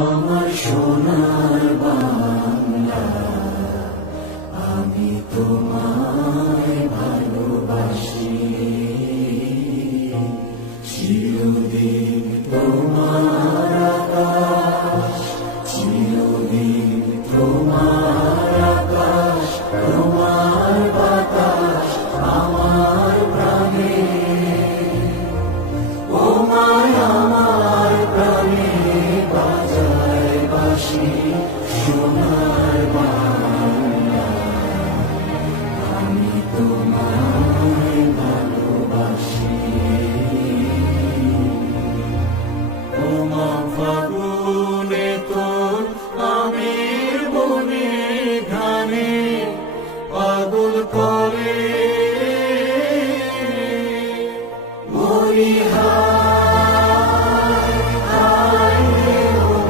আমার সোনার বাংলা, আমি তোমায় ভালোবাসি। চিরদিন তোমার আকাশ, চিরদিন তোমার আকাশ, তোমার বাতাস আমার প্রাণে। ও মায় আমার প্রাণে বাজায় বাঁশি সোনার বাংলা, আমি তোমায় ভালোবাসি। ও মা ফাগুনে